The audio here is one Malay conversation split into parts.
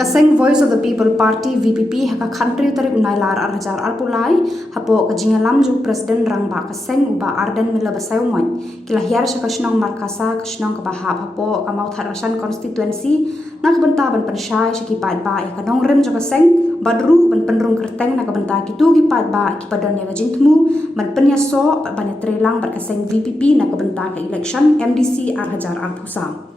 Kaseng Voice of the People Party VPP haka country tarik unailar arjar arpulai hapo kajingalam ju Presiden rangba kaseng uba arden mila basai moy kila hiar saka Shillong Markasa kasnong kabahap hapo kamau tharasan constituency nak benta ban Pynshai saki Paidbah ya Nongrim jo kaseng badru ban Pynrung kerteng nak benta kitu ki Paidbah ki padon ya jintmu ban penyaso ban trelang bar kaseng VPP nak benta ka election MDC arhajar arpusa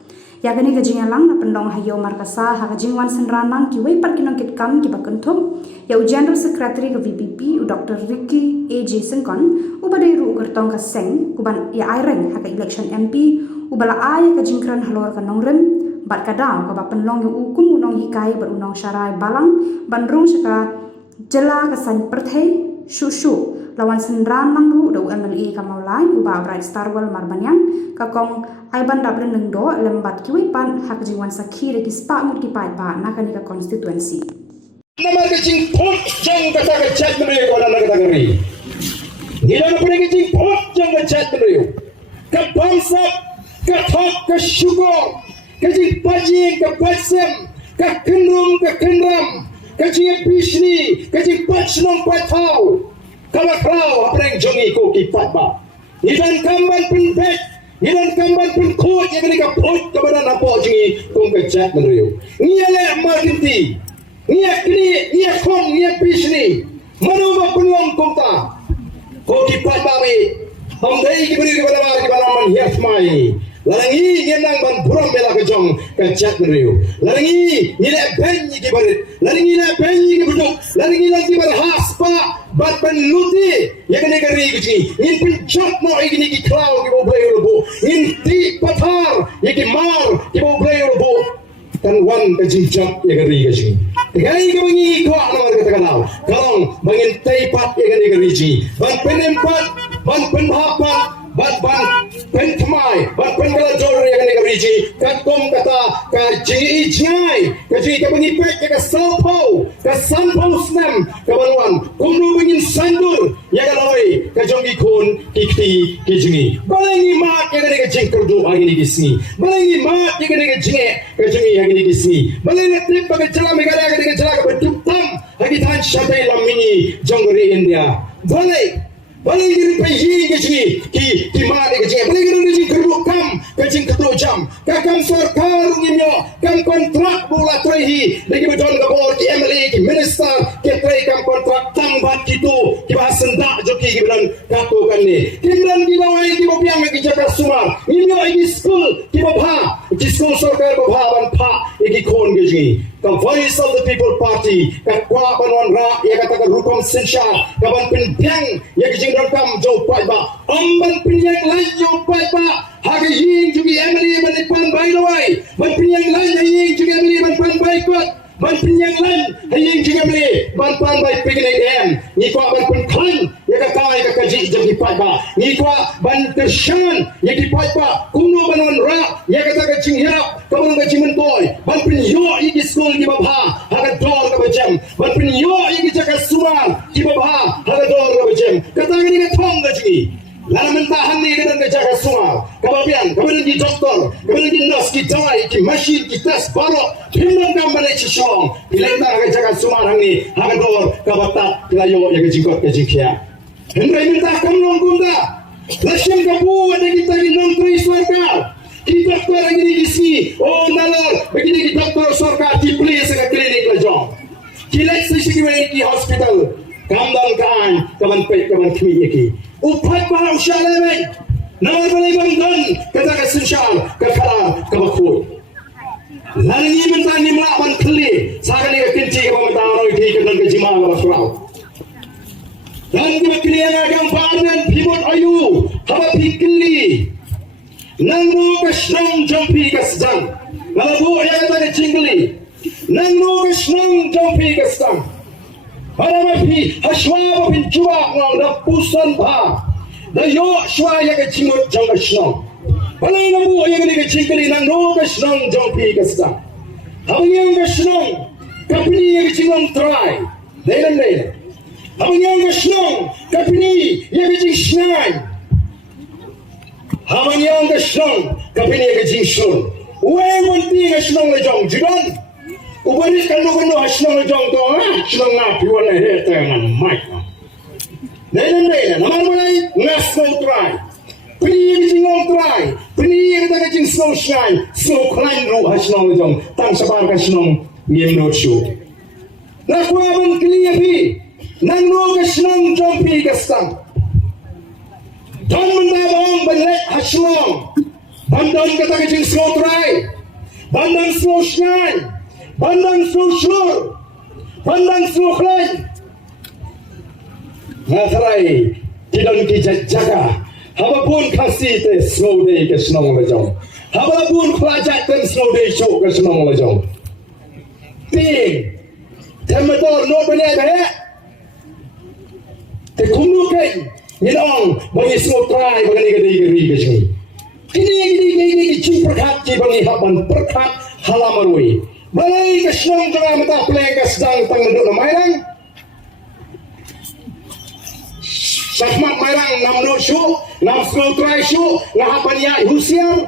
ya gani gajing lang na pendong hayo Markasa ha gajing wan senranang ki wei par kinong kitkam ki bakentum ya General Secretary ke VPP u Dr. Ricky A. Jason kon u badai ru gertong ka seng ku ban ya aireng ha ka election MP u bala ay gajing kran halor ka Nongrim bat kadam ka ba penlong yu ukum unong hikai ber unong syarai balang bandrung saka jela ka san perthai shushu lawan senran nang ru do MLA ka maulai u ba bright starwell marbanyang ka kong ai ban dab leng do lembat kiwi pan hak jiwan sakhi re kispa mut ki Paidbah nakani ka constituency nama kecing pot jang kata kecet mereka orang nak kata ngeri ni dalam punya kecing pot jang kecet mereka ke bangsa ke thok ke syukur kecing pajing ke basem ke Pynrung ke Nongrim kecing Pynshai kecing Pynrung patau kalau kau apa yang jongi ko ki Paidbah ni dan kamban Pynrung Ilan kamban Dkhot yang mereka pot kepada nampak jengi kong kecet meneriu. Ia leh marginti, ia kini, ia kong, ia Pynshai. Manuver peluang kongta. Koki Paidbah we, hamdai kiberi kepada mar kepada man Hiar mai. Larangi ngenang ban buram bela kejong kecet meneriu. Larangi nilai benyi kibarit, larangi nilai benyi kibuduk, larangi lagi berhaspa. Bat penuti yang negeri kecil, in pencet no ini ki klau ki boleh robo, in ti patar yang mar ki boleh robo, dan wan kejijak yang negeri kecil. Negeri kebangi ko nama kata kenal, kalau bangin teipat yang negeri kecil, ban penempat, ban penhapat, ban pentemai, ban pengelajor yang negeri kecil, katom kata kaji ijai, kaji kebangi pek ke salpau senam kabanuan, kumnu bangin sandur yang kaloi kajongi kon kikti kijingi, balengi mat yang negeri kecil kerdu hari ini kisni, balengi mat yang negeri kecil kajongi hari ini kisni, balengi trip pakai celah Meghalaya dengan celah kebetulan hari tan syabai lamini jonggori India, Balik diri peji kecil, ki mana kecil. Balik diri kecil keruk kam, kecil ketuk jam. Kakam sarkar ngimyo, kam kontrak bola trehi. Lagi betul kabor ki MLA, ki minister, ki trehi kam kontrak tambat kitu. Ki bahas sendak joki ki bilang kato kan ni. Ki bilang di bawah ki bopiang ki jaga sumar. Ngimyo iki school ki bobha, ki school sarkar bobha ban pa iki kon kecil. The Voice of the People Party, kakwa panon ra, ia kata rukom Pynshai, kaban pendiang, ia kecing rakam jo Paidbah, amban pendiang lain jo Paidbah, hari ying juga MLA ban bailawai, ban pendiang lain ying juga MLA ban baikot, ban pendiang lain ying juga MLA ban baik PGM, ni kwa ban penklan, ia kata ia kaji jadi Paidbah, ni kwa ban tersyan, ia di Paidbah, kuno panon ra, ia kata kecing hiap, kamu kecing mentoy, ban penyo iki school ki babha haga dor ka bajam ban penyo iki jaga sumal ki babha haga dor ka bajam kata ni ka thong ga ji lana mentahan ni ka dan jaga sumal kababian kemudian di doktor kemudian di nurse ki dawai ki machine ki test balo Pynrung kam balik Shillong bila kita haga jaga sumal hang ni haga dor ka bata kilayo ya ka jikot ka jikia hendrai minta kam long gunda lasyam ka bu ada kita ni Nongrim sarkar ki doktor lagi di sini, oh nalor, begini ki doktor sarkar ki place ke klinik lajong, ki lek sisi ki hospital, kamdal kaan, kaman pek kaman kmi ki, upat bahau syalai, nawar balai bangdan, kata kesensyal, kekala kebakut, lagi mentang ni melawan kli, sakali kekenci kementang orang ki kedan kejima kebasurau, dan kebaklian agam badan pibot ayu, haba pikli. Nangro kasnong jompi kasjang, malabu yang kata kecingli. Nangro kasnong jompi kasjang, para mapi haswa mapi cuba ngau dapusan bah, dayo shwa yang kecingut jang kasnong. Palai nabu yang kata kecingli nangro kasnong jompi kasjang. Abang yang kasnong, kapini yang kecingut try, dalam. Abang yang kasnong, kapini yang kecing snai. Haman yang ke Shillong, kapini ke Shillong. Uwe munti ke Shillong le jong judan. Ubani kanu Shillong jong to Shillong na piwan na he teman mai. Nene naman mulai ngasno try. Pini jingong try. Pini kita kacing snow shine. Snow climb ru Shillong jong tang sabar ka Shillong ngiem no show. Na kuaban kliya pi. Nang no ka Shillong jong pi ka sang. Don mendabong banlet Shillong. Bandang kita kacing snow try. Bandang snow shine. Bandang snow shore. Bandang snow climb. Ngarai tidak dijaga. Haba pun kasih te snow day ke Shillong lejong. Haba pun pelajak ten snow day show ke Shillong lejong. Ting, temador no banyak dah. Te kumukan, nyong bagi snow try bagi gedi ke sini. Kini cimperkat bagi haban perkat halamarui. Balai ke Shillong jangan mata play ke sedang tangduk namayang. Sahmat marang nam no show, nam snow try show, ngahapan ya husiam.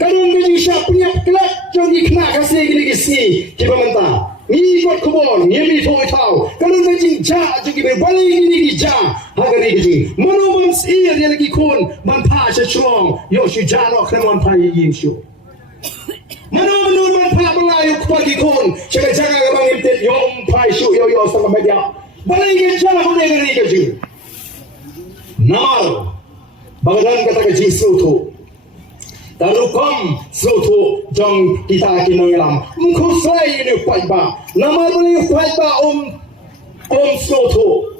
Kadang biji siap punya kelak, jadi kena kasih gini gisi, kita mentah. Ni kot kubur, ni mi thoi thau. Kadang biji jah, jadi berbalik gini jah, agar ni gini. Mano bams ia dia lagi kun, manpa Shillong, yo si jah no kena manpa yim show. Mano manpa belayu pagi kun, jaga jaga kabang imtit yo manpa show yo sama media. Balik gini jah, balik gini gini. Namal bagadan kata kecil suatu tarukom suatu jong kita kinoilam mengkusai ini Paidbah namal beli Paidbah suatu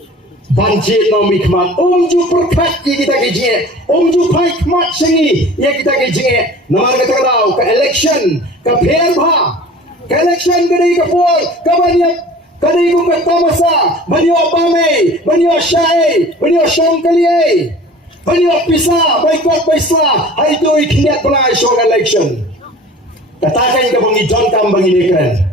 banjir nomi kemat ju perkat kita kejie ju Paidbah sengi ya kita kejie namal kata kau ke election ke Paidbah ke election kedai ke pol ke banyak kadai ko kata masa banyo pamay banyo syai banyo syongkaliay banyo pisa boycott pisa ay do ikinat pala shong election katakan ka bang John kam bang inikren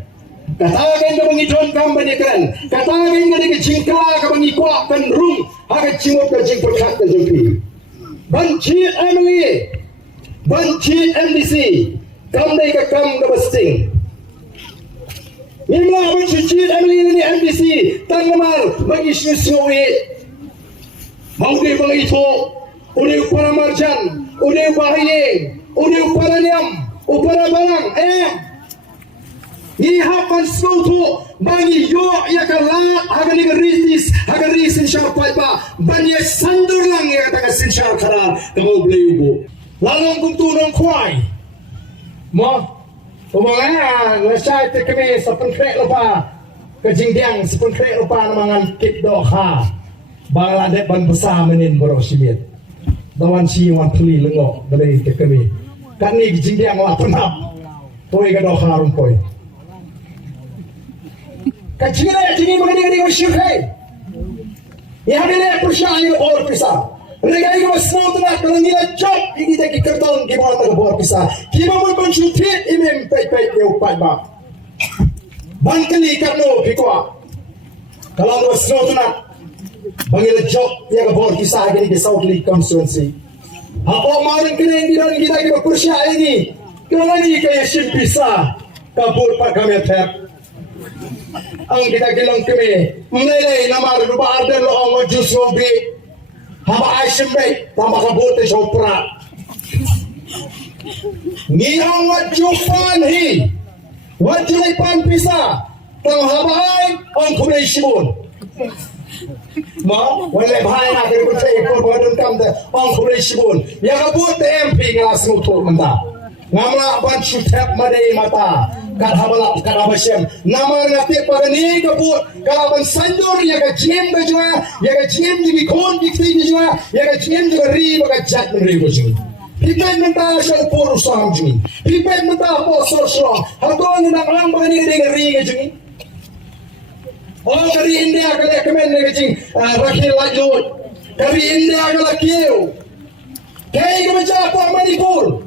katakan ka bang John kam bang inikren katakan ka dik jingkla ka bang ikwa Pynrung aga jingok ka jing perkat ka jingpi banci Emily banci MDC kam dai ka kam ka basting Mimla bercuci Emily ini MDC tanggamal bagi sesuai mungkin bagi itu udah upara marjan udah upahye udah upara niam upara barang ihapan suatu bagi yo ya kalah agar ni risis agar risin syar Paidbah banyak sandur lang ya kata sin syar karar kamu beli ibu lalu kuntu nong kuai mo Pembangunan nasihat kami sepun krek lupa kejingdiang sepun krek lupa namangan kit doha Bangladesh ban besar menin borok simit dawan si wan tuli lengok balai ke kami kan ni kejingdiang lah penap toy ke doha rumpoi kecilnya jadi begini bersyukur ya dia persyai or pisah mereka itu semua telah kalau nilai job ini jadi kerton di bawah terbuat pisah. Kita pun mencutit imam pay dia Paidbah. Bangkali karno pikwa. Kalau lo semua telah bagi job yang kebuat pisah ini di South League Constituency. Apa marin kena yang kita berpercaya ini? Kalau ni kaya sim pisah kabur pak kami tap. Ang kita kilang kami. Mulai nama rupa ada lo ang wajus ngobi. Haba Aisyim baik, tambah kabut sopra. Ngihang wajupan hi, wajupan pisa, tang haba ay ang kulay sibun. Ma, walay bahay na kaya kung siya ikon mga dun kamda ang kulay sibun. Ya kabut MP nga sinuto manda. Ngamla ban syutep maday mata. Kadhabala kadhabasem namar ngati pagani kabut kalaban sandur ya ka jim bajwa ya ka jim di kon dikti bajwa ya ka jim di ri baga jat ri bajwa pipet menta sa poro samjuni pipet menta po so hadon na ang bagani di ri gajuni o kari india kale kemen ne gajing rakhil lajut kari india kala kieu kay ka baja po manipur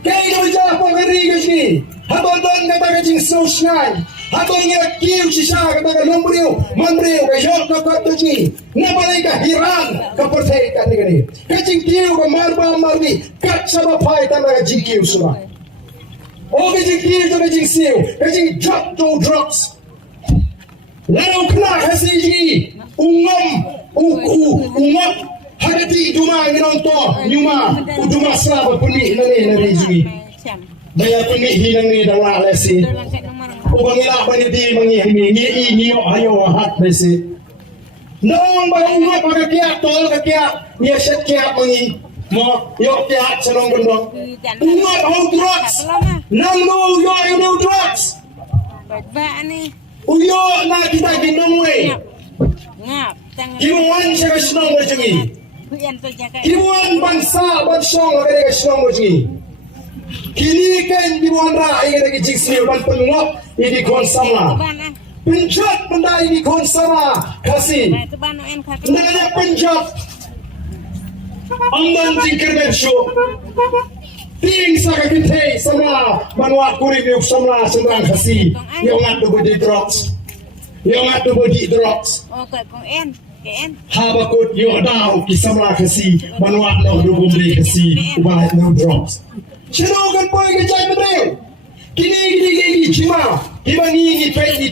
kay ka baja po ri gajuni Habang doon kata kajing sosyan, habang nga kiw siya kata ka lumbriw, mambriw, kayot na katuji, nabalay ka hiran, kaportay ka ni gani. Kajing kiw ka marba marbi, kat sa mapay tanda kajing kiw sila. O kajing kiri to kajing siu, kajing drop to drops. Lalu kena kasih ini ungam, ungap hati duma nginom to, nyuma uduma selaba penih nari ini. Bayar penih hinang ni dalam lesi. Ubang ilah paniti mengi ni ayo hat lesi. Nong bang ungap kakiat tol kakiat ni asyik kiat mengi. Mo yok kiat senong bendong. Ungap hau drugs. Nang no yo drugs. Paidbah ni. Uyo na kita ginong we. Ngap. Kimuan siya senong macam ni. Kimuan bangsa agak senong macam ni. Kini kan kimuan ra ay lagi jiksi ban pengop ini kon sama. Penjat benda ini kon sama kasih. Nanya penjat. Amdan jingkir show. Ting saka kita sama manwa kuring yuk sama senang kasih yang ngatu body drugs Oh kong en habakut yuk daw kisama kasih manwa no dubumri kasih ubah no drugs chino kan boy kejai betul kini cuma kibangi pay ni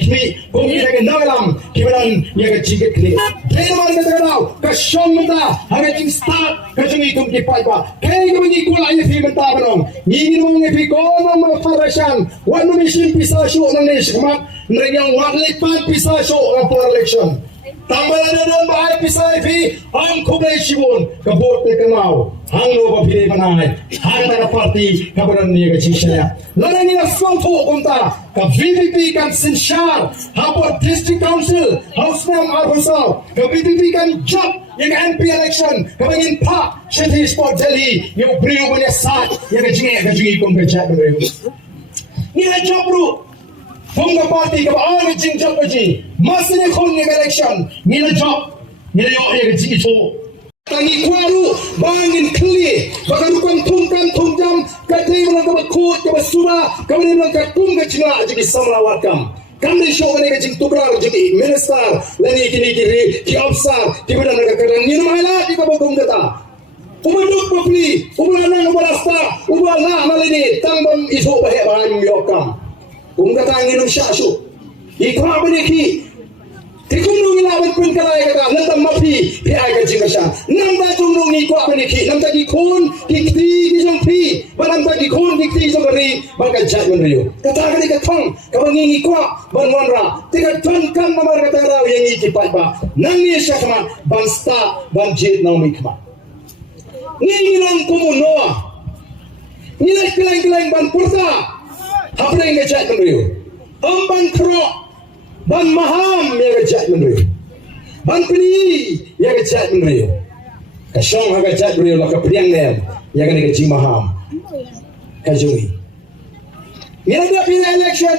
kung kita kendalam kibaran yang kecik ni teman kita tahu kasyong menta hanya start kacungi kum Paidbah kaya kibangi kulai fi menta benong ingin mengepi kono mafarasyan wanu misin pisah syuk nang nesmat nrenyang waklipan pisah syuk ngapur election tambalan don bahaya pisah fi ang kublai shibun kabut kenau hang no bapile manai hang tara parti kabaran ni kecik saya lalu ni langsung tu konta ka VPP kan Pynshai hapur district council house nam arbusau ka VPP kan job yang MP election kabangin pak City Sport Delhi yang beriu punya saat yang kejingi kong kejat beriu ni lah job bro Bunga parti ka ba jing job kaji masih ni kong yang election ni lah job ni lah yang kejingi tu tangi kuaru bangin kli bakarukan tung jam katri melang ka bakut ka basura kami melang ka tung ka cina jadi samlawakam kami show ni kajing tukar jadi minister lani kini ki officer ki badan kadang ni mahela di ka bogong kata umanduk papli umana ubalasta ubala malini tangbam isu bahe bahan yokam kata nginum syashu ikwa bani ki Tikunung ilawan pun kalai kata nantam mapi pi ai ka jingasha namta tunung ni kwa bani ki namta ki khun ki ti jong pi namta ki khun ki ti jong ri bangka jat menriu kata kali ka thong ka bangi ni kwa ban wanra tika ton kan namar kata raw yang ki Paidbah nangi syakma bansta ban jit nau mikma ni nang kumuno ni lai keleng ban purta hapre nge jat menriu amban kro ban maham yang kejat menriu ban peni yang kejat menriu kasyong ha kejat menriu la ka priang nem yang kena kecing maham kajui ni ada pilih election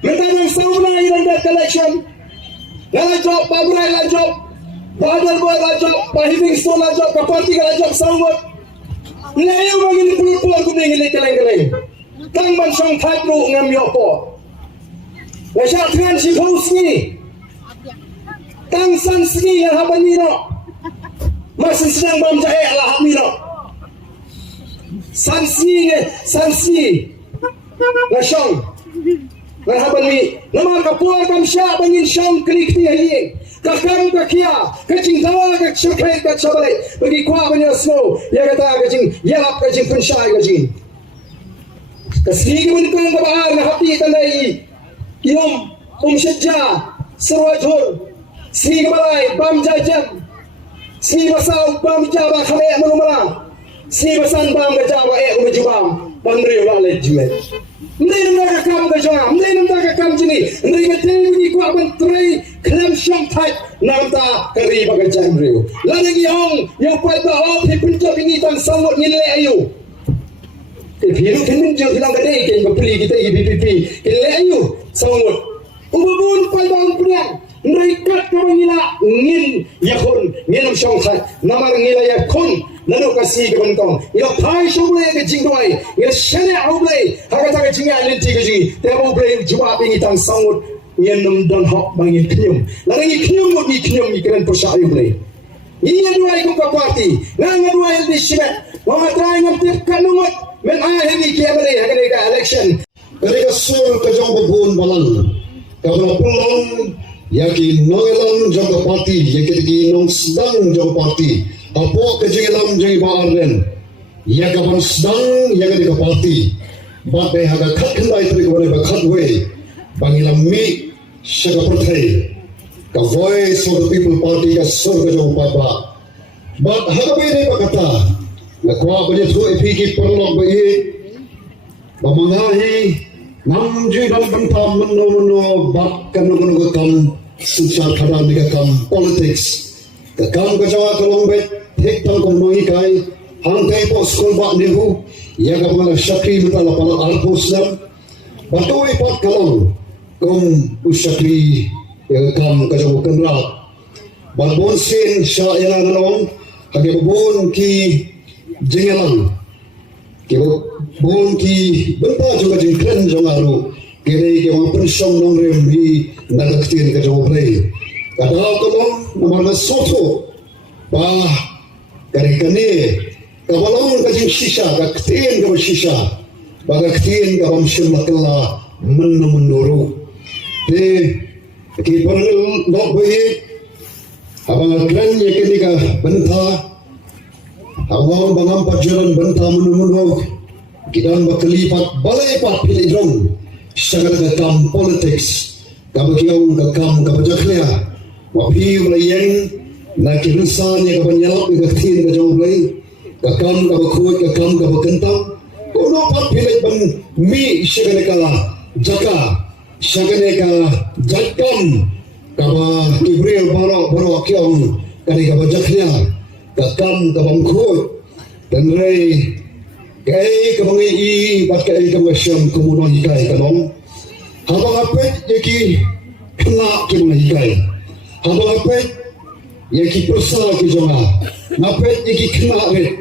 mentang sauna yang ada election la job babrai la job badal boy la job pahiving stone la job kapati la job saungot layu bagi pulur kuning ni keleng tang ban song thai lu ngam yopo Wajah dengan si Fauzi Tangsan segi yang haban ni no masih sedang bam jahe lah habis no sansi ngasong ngan haban ni nama kapua kam sya bangin syong klik ti hi kakam kakia kacing tawa ka syukai ka chabai bagi kwa banyo snow ya kata kacing yalap kacing Pynshai kacing kasih mun kang ba na hati tandai Yom Syedja Serwajur Sri Kemalai Bam Jajam Sri Basau Bam Jaba Khalek Menumarang Sri Basan Bam Gajawa Umajubam Bam Riwa Lejmet Ndai namda kakam Gajawa Ndai namda kakam jini Ndai betul ni kuat menteri Klem syong type Namta kari bagajam Riwa Lagi yang Paidbah Oh Punjab ini tan sangat nilai ayu Hiru kini jauh hilang kedai kita beli kita BPP kita ayu sangat ubun Paidbah punya mereka kawangila ngin yakun ngin syongkhat namar ngila yakun lalu kasih ke bentong ila pai shoble ke jingwai ila syana oble hakata ke jinga linti ke jingi temu ble jua bingi tang sangut ngin num don hok bangin knyum lalu knyum ni knyum ni keren persyayu ble ini dua ikut ke parti nang dua di sibat wa trai ngam tip kanumut men ini kiamani hakane ka election kare ka sur ka jong babun balang ka pulang yaki Nongrim jong party yaki nong sedang jong party apo ka jingelam jong baarlen yaka ban sedang yaka ka party ba be haga khat khandai tri ko ba khat we bangilam mi shaka perthai ka voice of the people party ka sur ka jong Paidbah but haga be ne ba kata la kwa ba thu epi ki perlok ba e ba mangahi nam ji dal bantam mano bat kan no kam sucha khada ni kam politics ka kam ka jawa kalong bet thek tal kom noi kai hang kai po school ba ni hu ya ka mala shakri mata la pala alposlam batoi pot kalong kom ushakri ya kam ka jawa kanra balbon sin sha ina nanong hage bon ki jingelang ke bon ki benta juga jingkren jongaru kere ke ma Pynshai Nongrim hi nagaktin ka jobre kada ko nomor soto ba kare kane kabalong ka jing shisha ka ktin ka shisha ba ka ktin ka bam shim makalla menuru te ki panel no be abang kren ye ke ka benta awang bangam pajaran benta menuru kidan baklipat balai pat pilidrong sagar ka kam politics kabakiong ka kam kabajaklia wapi malayeng na kinsan ya kabanyalap ka tin ka jawlay ka kam kabakhut ka kam kabakentang kono pat pilay ban mi sagar ka jaka sagar ka jakam kaba ibril baro kiong kani kabajaklia ka kam kabangkhut dan rei kai kabangi I pakai kabasyam kumuno hikai kanong habang apet yaki kena ki hikai habang apet yaki persa ki jonga apet yaki kena ret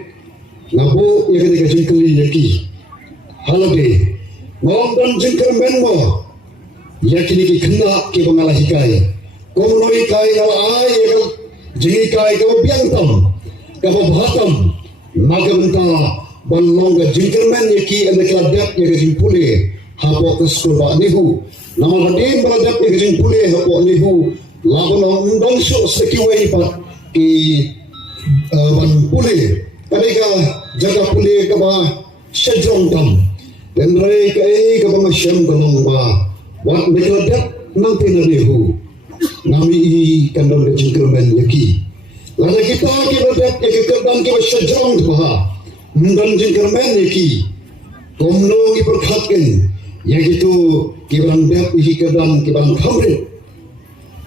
nabu yaki ka jingkli yaki halade ngom dan jingkar menmo yaki ni kena ki bangala hikai kumuno hikai ala ai jingikai ka biangtam ka bhatam maganta balong ga jingkerman yaki anda keladak yaki jimpule hapo ke skul ba nihu nama badim baladak yaki jimpule hapo nihu labon undang so sekiwai pat ki ban pule kadika jaga pule ka ba sejong tam dan rai ka ba masyam kalong ba wat mekeladak nanti nihu nami I kandang ga jingkerman yaki lana kita ki badak yaki kadang ki sejong ba Mundan jingkerman yaki komno ki perkhatken yakitu kiban bet hikadam kiban khamre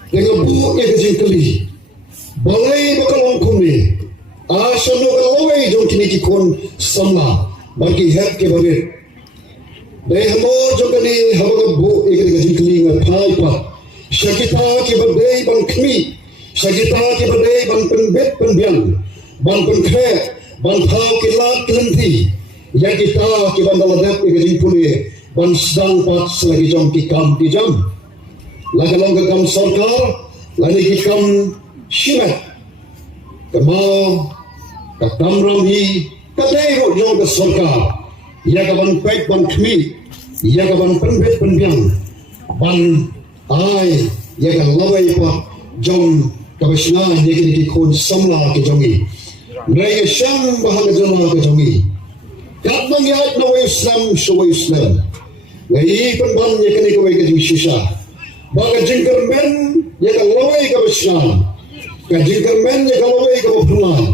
dengan bu yaki jingkeli balai bakalong kumne asano kalawai jong kini ki kon sama bagi hak ke bare dai hamo jogani habaga bu yaki jingkeli ngatai pa sakita ki badai ban khmi sakita ki badai ban penbet penbiang ban penkhe ban thau ki lat kelenti ya kita ki ban dalat ki gajing pule ban sedang pat selagi jom ki kam ki jam lagalong ka kam sarkar lani ki kam shimat kamau ka kamram hi kadai ro jong ka sarkar ya ka ban pek ban khmi ya ka ban penbet penbiang ban ai ya ka lawai pa jom ka basna ye ki khon samla ki jongi Naya syam bahagia jana ke jongi. Kat mengiat nawa Islam syuwa Islam. Ngai penban ye kini kawai ke jing shisha. Baga jingkermen ye ka lawai ke Islam. Ka jingkermen ye ka lawai ke Pynrung.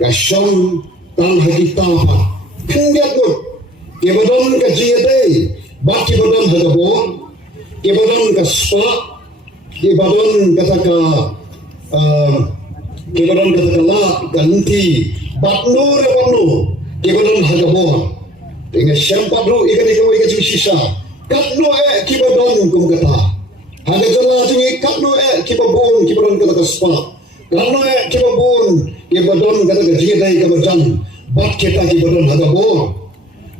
Ka syam tang hakita pa. Kendiat ko. Ke badan ka jingedai. Baki badan hagabon. Ke badan ka spa. Ke badan kata ka kebadan katakanlah ganti batno repano kebadan hagabon dengan syampadu ikan ikan sisa katno kebadan kum kata hagajala jingi katno kebabon kebadan kata kaspa katno kebabon kebadan kata gajidai kebadan bat kita kebadan hagabon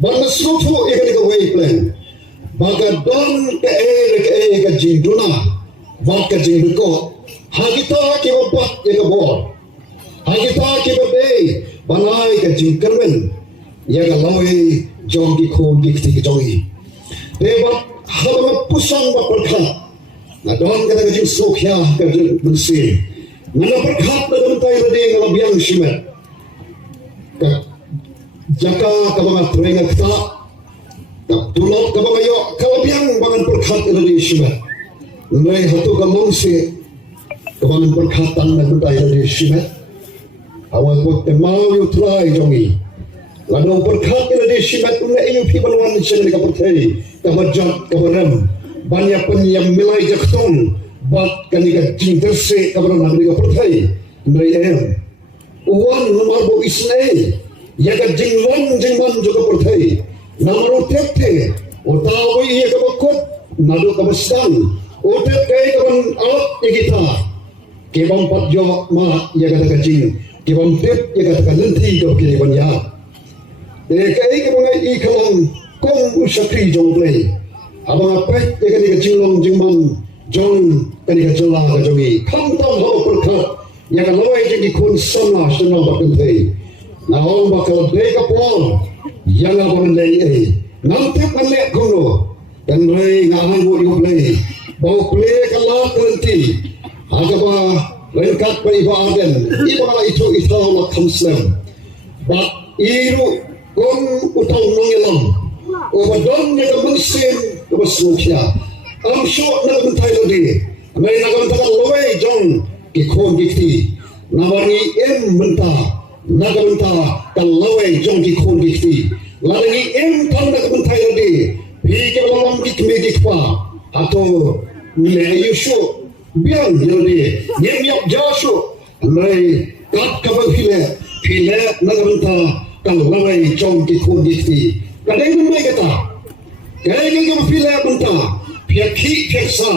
ban sufu ikan way plan bagadon ke jinduna bat ke jindukot hagita ke babat ke kabor hagita ke babe banai ke jingkermen ya ga loi jong ki khom ki ti jongi te ba haba pusang ba perkha na don ka ga jing sokhya ka bunsi na perkha na don tai rode ngala biang shimet ka jaka ka ba trenga kta ka tulot ka ba yo ka biang bangan perkha ka rode shimet nai hatu ka mongse ka bangan perkha tan na don tai rode shimet awal waktu mau you try jongi lalu berkat ke di shimat unna ayu pi balwan chen ka perthai ka majat ka baram banyak penyam milai jaktong bat kani ka jingterse ka baram nagri ka perthai nai em uwan nomor bo isne ya ka jinglong jingman juga perthai namaro tete utawi ya ka bakot nadu ka basang utet kai ka ban alat ikita ke bang pat jo ma ya ka jing ke bang tep ya ka lenti ka kini ban ya kai ke mga ikalong kong usakri jong play abang apet ya kani ka jinglong jingman jong kani ka jala ka jongi kam tam ho perkhat ya ka lawai jing kun sama sena bakun thei na ong bakal de ka pol ya la bon lei nam tep man le kono dan lei nga hang wo yu play bau play ka la lenti aga ba lengkat pa iba aden iba itu itaw kamsem ba iru kung utang mengilang ubadon ni kemensin kebesukya am syok na bentai lagi may nagamtakan laway jong kikon dikti namari em benta nagamta kan laway jong kikon dikti lagi em tan na bentai lagi pi ke lawang dikme dikpa atau ni ayu syok biang yodi nyem yap jasu may kat kabang hile nagamta kan lawai jong ki khon dikti kadai mai kata kai ke mafila bunta phekhi pheksa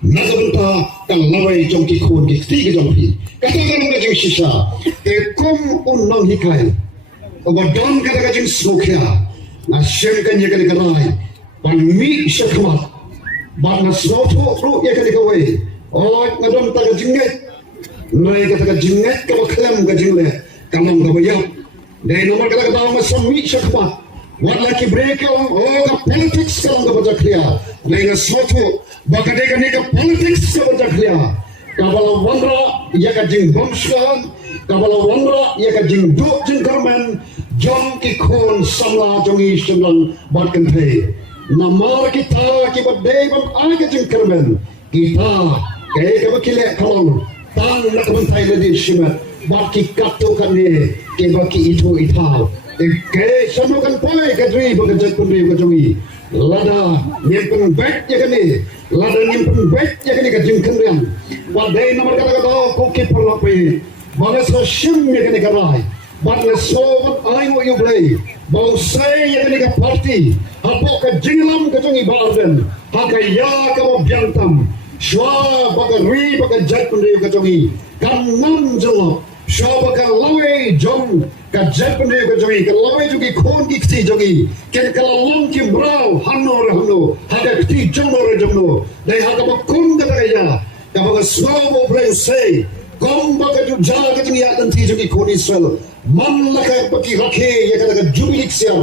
nagamta kan lawai jong ki khon dikti ke jong phi kata kan na jing shisha e kom unnong hikai obadon kata ka jing smokya na shem kan ye kan karai pan mi shakmat ban na smoto ru ye kan kawai o ngadon ta jinget nai kata ka jinget ka khalam ka jingle kamang ka bayap dahil nomor kata kata masam mi shakpa wat laki break on ka politics ka lang ka klia dahil soto baka de ka ni ka politics ka klia kabala wandra ya ka jing bomskan kabala wandra ya ka jing do jing garmen jom ki khon samla jongi shimlan bat kan the namar kita ki badai ban aga jing garmen kita kay ka bakile kalong tang na kabantai ladi shimat baki kato kani ke baki itu itau ke sanu kan pai kadri bagajat kunri bajongi lada nyempeng bet ya kani lada nyempeng bet ya kani ka jingkendang wadai nomor kata kata ko ke perlapi bana so shim ya kani karai bana so ai mo you play bau sai ya kani ka party apo ka jinglam ka jongi barden haka ya ka mo biantam shwa baga ri baga jat kunri ka jongi kanam jelo Shaba ka laway jong ka Japanese ka jogi ka laway jogi khon ki kti jogi ken ka long ki brau hanno haga kti jongno dai haga ba kun ka ya ka ba slow play say kom ba ka ju ja ka jogi ya tan ti jogi khon Israel man la ka ba ki rakhe ya ka jubilik sia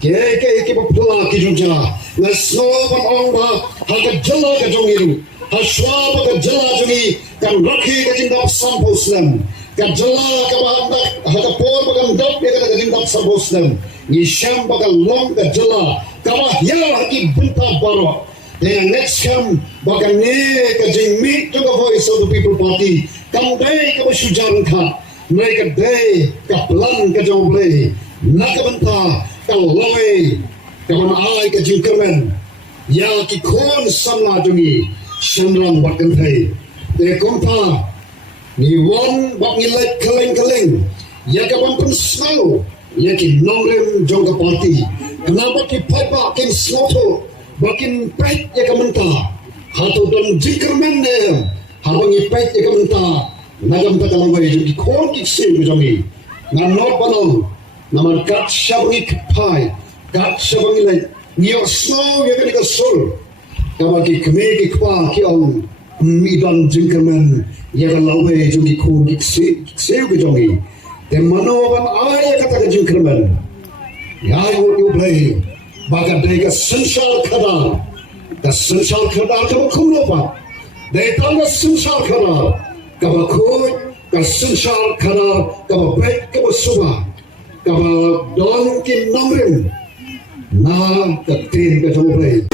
ke ba pula ki ju ja na slow ba ong ba haga jala ka jogi ha shwa ba ka jala jogi kan rakhe ka jingda sampo slam kajala kabahanda hakapor bagang dap ya kata kajing dap sabosnam ni sham bagang long kajala kabah ya haki bunta baro then next come bagang ne kajing meet to the voice of the people party kam dai ka sujaran kha mai ka dai ka plan ka jong play nakabanta ka lowe ka man ai ka jing kermen ya ki khon samla jungi shamran bakan thai te kompa ni won bak ni like kaleng ya ka pun snow ya ki Nongrim jong ka party kenapa ki Paidbah kin sloto bakin pet ya ka menta hatu don jikermen ne habang ipet ya ka menta nagam ta kalawai ki khon ki sim jongi na not banong naman kat shabangi pai kat shabangi like ni snow ya ka sol kabaki kme ki kwa ki on iban jikermen ya lawai jogi khon ki se ke jongi te manoban aya kata ke jingkerman Yang you play baga dega sensal khadar the sensal khadar ka khumlopa they tanga sensal khadar ka khoi ka sensal khadar ka break ka suba ka don ki Nongrim na ka tin ka play